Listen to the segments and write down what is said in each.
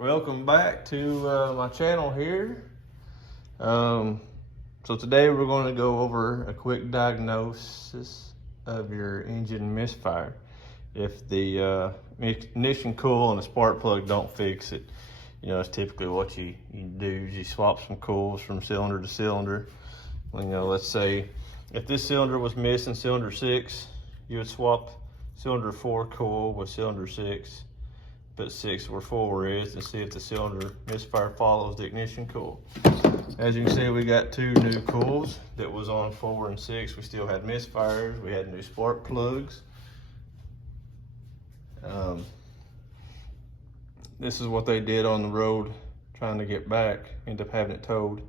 Welcome back to my channel here. So today we're going to go over a quick diagnosis of your engine misfire. If the ignition coil and the spark plug don't fix it, it's typically what you do is you swap some coils from cylinder to cylinder. Let's say if this cylinder was missing cylinder 6, you would swap cylinder 4 coil with cylinder 6. Put 6 where 4 is and see if the cylinder misfire follows the ignition coil. As you can see, we got 2 new coils that was on 4 and 6. We still had misfires. We had new spark plugs. This is what they did on the road trying to get back. Ended up having it towed.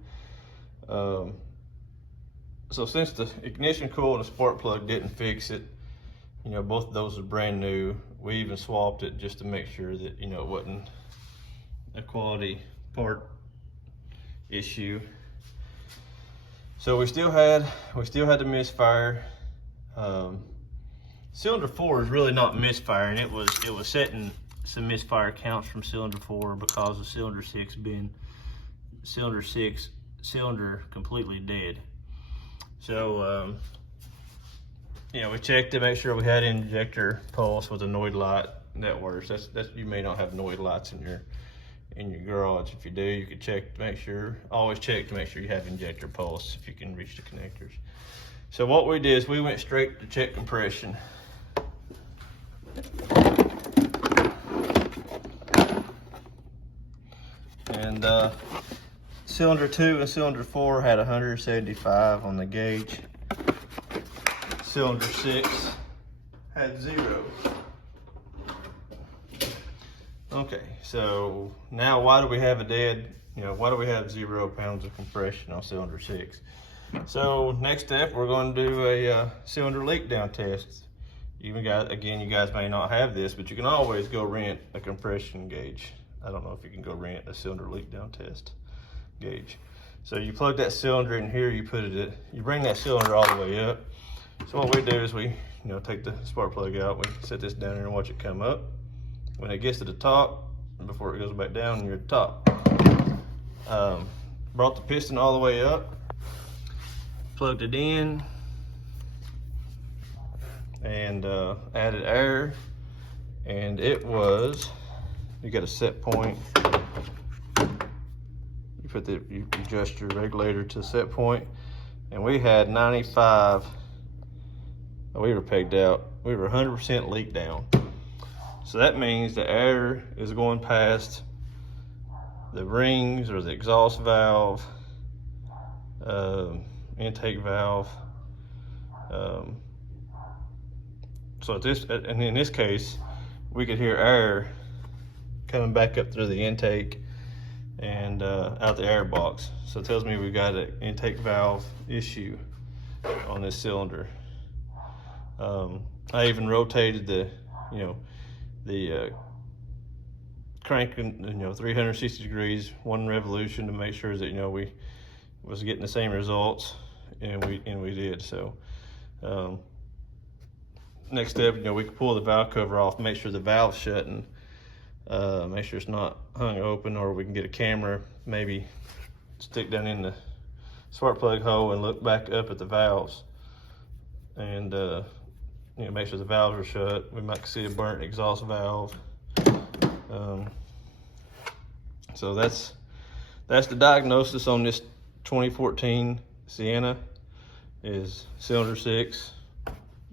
So since the ignition coil and the spark plug didn't fix it, both of those are brand new. We even swapped it just to make sure that, it wasn't a quality part issue. So we still had the misfire. Cylinder 4 is really not misfiring. It was setting some misfire counts from cylinder 4 because of cylinder 6 being cylinder completely dead. So we checked to make sure we had injector pulse with a Noid light that works. That's you may not have Noid lights in your garage. If you do, you could check to make sure. Always check to make sure you have injector pulse if you can reach the connectors. So what we did is we went straight to check compression. And cylinder 2 and cylinder 4 had 175 on the gauge. Cylinder 6 had 0. Okay, so now why do we have why do we have 0 pounds of compression on cylinder 6? So next step, we're going to do a cylinder leak down test. You guys may not have this, but you can always go rent a compression gauge. I don't know if you can go rent a cylinder leak down test gauge. So you plug that cylinder in here, you bring that cylinder all the way up. So what we do is we, take the spark plug out, we set this down here and watch it come up. When it gets to the top, before it goes back down, you're at the top. Brought the piston all the way up, plugged it in, and added air, and you got a set point. You adjust your regulator to a set point, and we had 95. We were pegged out. We were 100% leak down. So that means the air is going past the rings or the exhaust valve, intake valve. And in this case, we could hear air coming back up through the intake and out the air box. So it tells me we've got an intake valve issue on this cylinder. I even rotated the crank 360 degrees, 1 revolution, to make sure that we was getting the same results, and we did. So next step, we can pull the valve cover off, make sure the valve's shut, and make sure it's not hung open, or we can get a camera, maybe stick down in the spark plug hole and look back up at the valves, and make sure the valves are shut. We might see a burnt exhaust valve. So that's the diagnosis on this 2014 Sienna. Is cylinder 6,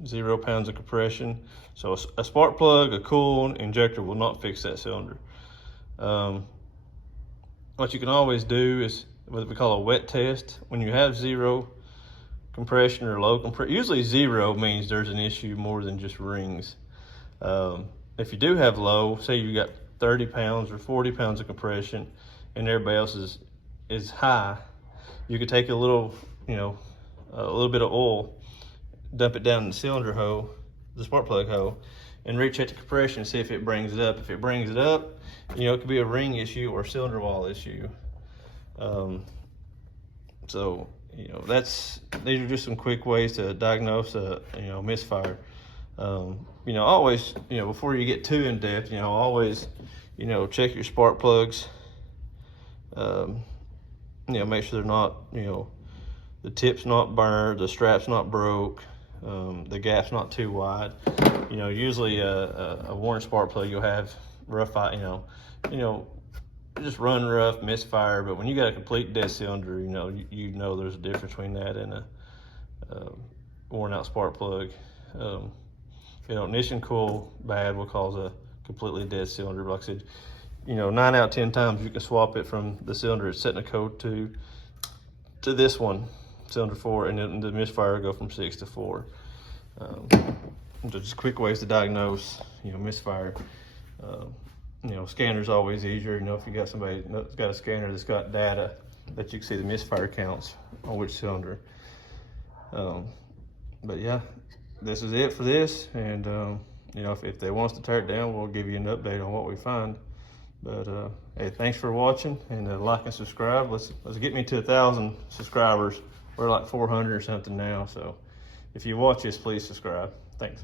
0 pounds of compression. So a spark plug, a coil injector will not fix that cylinder. What you can always do is what we call a wet test. When you have 0 compression or low compression, usually 0 means there's an issue more than just rings. If you do have low, say you got 30 pounds or 40 pounds of compression and everybody else is high, you could take a little bit of oil, dump it down in the cylinder hole, the spark plug hole, and recheck the compression and see if it brings it up. If it brings it up, it could be a ring issue or a cylinder wall issue. These are just some quick ways to diagnose a misfire. Always, before you get too in depth, always, you know, check your spark plugs. You know, make sure they're not, you know, the tip's not burned, the strap's not broke, the gap's not too wide. You know, usually a worn spark plug, you'll have rough, you know, just run rough, misfire. But when you got a complete dead cylinder, you know there's a difference between that and a worn out spark plug. You know, ignition coil bad will cause a completely dead cylinder. Like I said, you know, 9 out of 10 times you can swap it from the cylinder it's setting a code to this one, cylinder 4, and then the misfire will go from 6 to 4. Just quick ways to diagnose, you know, misfire. You know, scanner's always easier. You know, if you got somebody that's got a scanner that's got data that you can see the misfire counts on which cylinder. But yeah, this is it for this. And you know, if they want us to tear it down, we'll give you an update on what we find. But hey, thanks for watching, and like and subscribe. Let's get me to 1,000 subscribers. We're like 400 or something now. So if you watch this, please subscribe. Thanks.